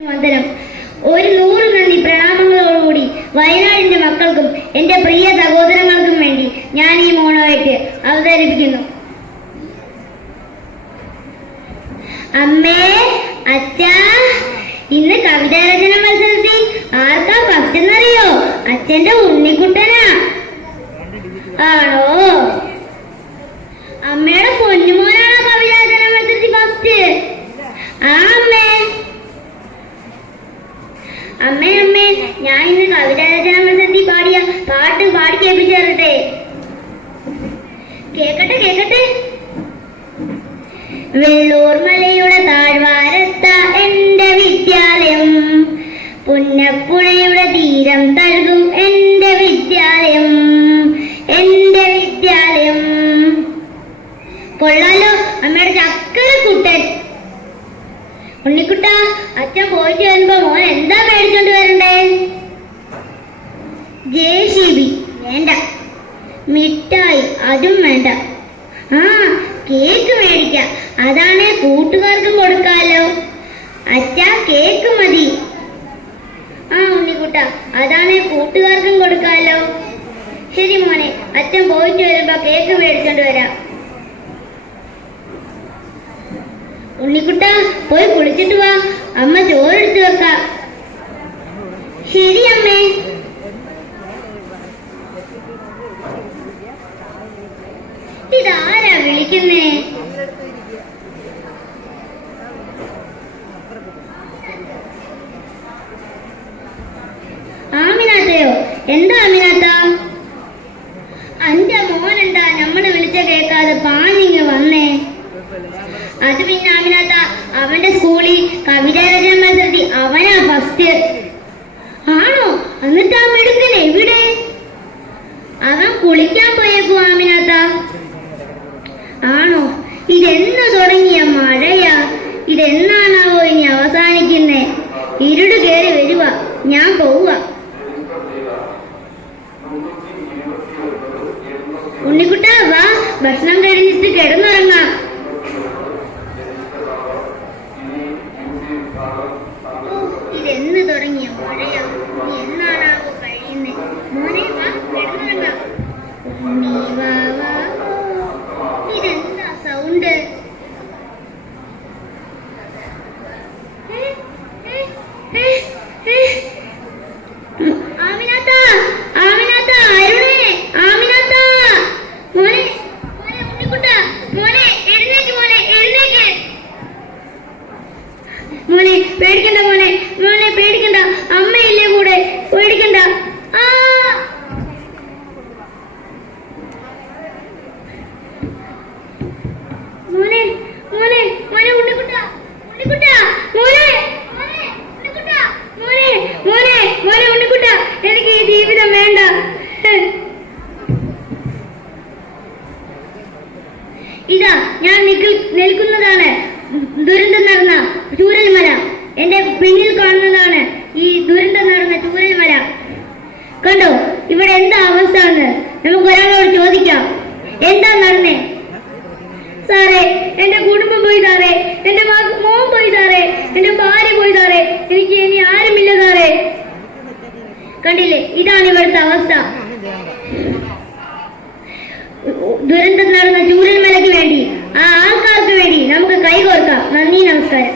വന്ദനം. ഒരു 100 നന്ദി പ്രണാമങ്ങളോടുകൂടി വയനാടിന്റെ മക്കൾക്കും എന്റെ പ്രിയ സഹോദരങ്ങൾക്കും വേണ്ടി ഞാൻ ഈ മോണോയിട്ട് അവതരിപ്പിക്കുന്നു. അമ്മേ, അച്ഛാ, ഇന്ന് കവിതാരചന മത്സരത്തിൽ ആർക്കാ ഫസ്റ്റ് എന്നറിയോ? അച്ഛന്റെ ഉണ്ണിക്കുട്ടനാ. ആണോ? അമ്മയുടെ പൊന്നുമോനാണോ കവിതാരചന മത്സരത്തിൽ ഫസ്റ്റ്? ആ അമ്മേ. അമ്മേ അമ്മേ, ഞാൻ ഇന്ന് കവിതാരചന മത്സരത്തിൽ പാടിയ പാട്ട് പാടി കേൾപ്പിച്ചു തരട്ടെ. കേക്കട്ടെ കേക്കട്ടെ. വെള്ളൂർ മലയുടെ താഴ്വാരത്ത എന്റെ വിദ്യാലയം, പുന്നപ്പുഴയുടെ തീരം തഴുകും എന്റെ വിദ്യാലയം, എന്റെ വിദ്യാലയം. കൊള്ളാലോ അമ്മയുടെ ചക്കര കുട്ടൻ. ഉണ്ണിക്കുട്ട, അച്ഛൻ പോയിട്ട് വരുമ്പോ മോൻ എന്താ മേടിച്ചോണ്ട് വരണ്ടേ? JCB വേണ്ട, മിഠായി അതും വേണ്ട. ആ, കേക്ക് മേടിക്കാം, അതാണേ കൂട്ടുകാർക്കും കൊടുക്കാലോ. അച്ഛാ, കേക്ക് മതി. ആ ഉണ്ണിക്കുട്ട, അതാണേ കൂട്ടുകാർക്കും കൊടുക്കാലോ. ശരി മോനെ, അച്ഛൻ പോയിട്ട് വരുമ്പോ കേക്ക് മേടിച്ചോണ്ട് വരാം. ഉണ്ണിക്കുട്ട, പോയി കുളിച്ചിട്ട് വാ, അമ്മ ചോറെടുത്ത് വെക്കാം. ശരി അമ്മേ. ഇതാരാ വിളിക്കുന്നേ? ആമിനാത്തയോ? എന്താ ആമിനാത്ത? അന്റെ മോനെന്താ നമ്മള് വിളിച്ച കേൾക്കാതെ പാഞ്ഞിങ്ങ് വന്നേ? അത് പിന്നെ ആമിനാത്ത, അവന്റെ സ്കൂളിൽ കവിതാരചന മത്സരത്തിൽ അവനാ ഫസ്റ്റ്. ആണോ? എന്നിട്ട് ആ മിടുക്കൻ എവിടെ? അവൻ കുളിക്കാൻ പോയേക്കോ ആമിനാത്ത. ആണോ? ഇതെന്ന് തുടങ്ങിയ മഴയാ? ഇതെന്നാണാവോ ഇനി അവസാനിക്കുന്നേ? ഇരുട് കേറി വരുക, ഞാൻ പോവുക. ഉണ്ണിക്കുട്ടാ വാ, ഭക്ഷണം കഴിഞ്ഞിട്ട് കിടന്നുറങ്ങാം. ഇതെന്ന് തുടങ്ങിയ മഴയാ? നീ എന്നാണാവോ കഴിയുന്നേ? മോനെ വാ, കിടന്നുറങ്ങാം. ഉണ്ണി വാ വാ. ഇതെന്താ സൗണ്ട്? ആമിനാത്ത, ആമിനാത്ത, അരുണേ, ആമിനാത്ത. മോനെ, മോനെ ഉണ്ണിക്കുട്ട, മോനെ എഴുന്നേക്ക്, മോനെ എഴുന്നേക്ക്. മോനെ പേടിക്കണ്ട, മോനെ മോനെ പേടിക്കണ്ട, അമ്മയില്ലേ കൂടെ, പേടിക്കണ്ട. ആ മോനെ മോനെ മോനെ ഉണ്ണിക്കുട്ട, ഉണ്ണിക്കുട്ട, മോനെ മോനെ ഉണ്ണിക്കുട്ട, മോനെ മോനെ മോനെ ഉണ്ണിക്കുട്ട, എനിക്ക് ഈ ജീവിതം വേണ്ട. ഇതാ ഞാൻ നിൽക്കുന്നതാണ് ദുരന്തം നടന്ന ചൂരൽമല. എന്റെ പിന്നിൽ കാണുന്നതാണ് ഈ ദുരന്തം നടന്ന ചൂരൽമല. കണ്ടോ ഇവിടെ എന്താ അവസ്ഥ എന്ന് നമുക്ക് ഒരാളോട് ചോദിക്കാം. എന്താ നടന്നേ? സാറേ, എന്റെ കുടുംബം പോയി സാറേ, എന്റെ മോൻ പോയി സാറേ, എന്റെ ഭാര്യ പോയി സാറേ, എനിക്ക് ഇനി ആരുമില്ല സാറേ. കണ്ടില്ലേ, ഇതാണ് ഇവിടുത്തെ അവസ്ഥ. ദുരന്തം നടന്ന ചൂരൽമലയ്ക്ക് വേണ്ടി, ആ ആൾക്കാർക്ക് വേണ്ടി നമുക്ക് കൈകോർക്കാം. നന്ദി, നമസ്കാരം.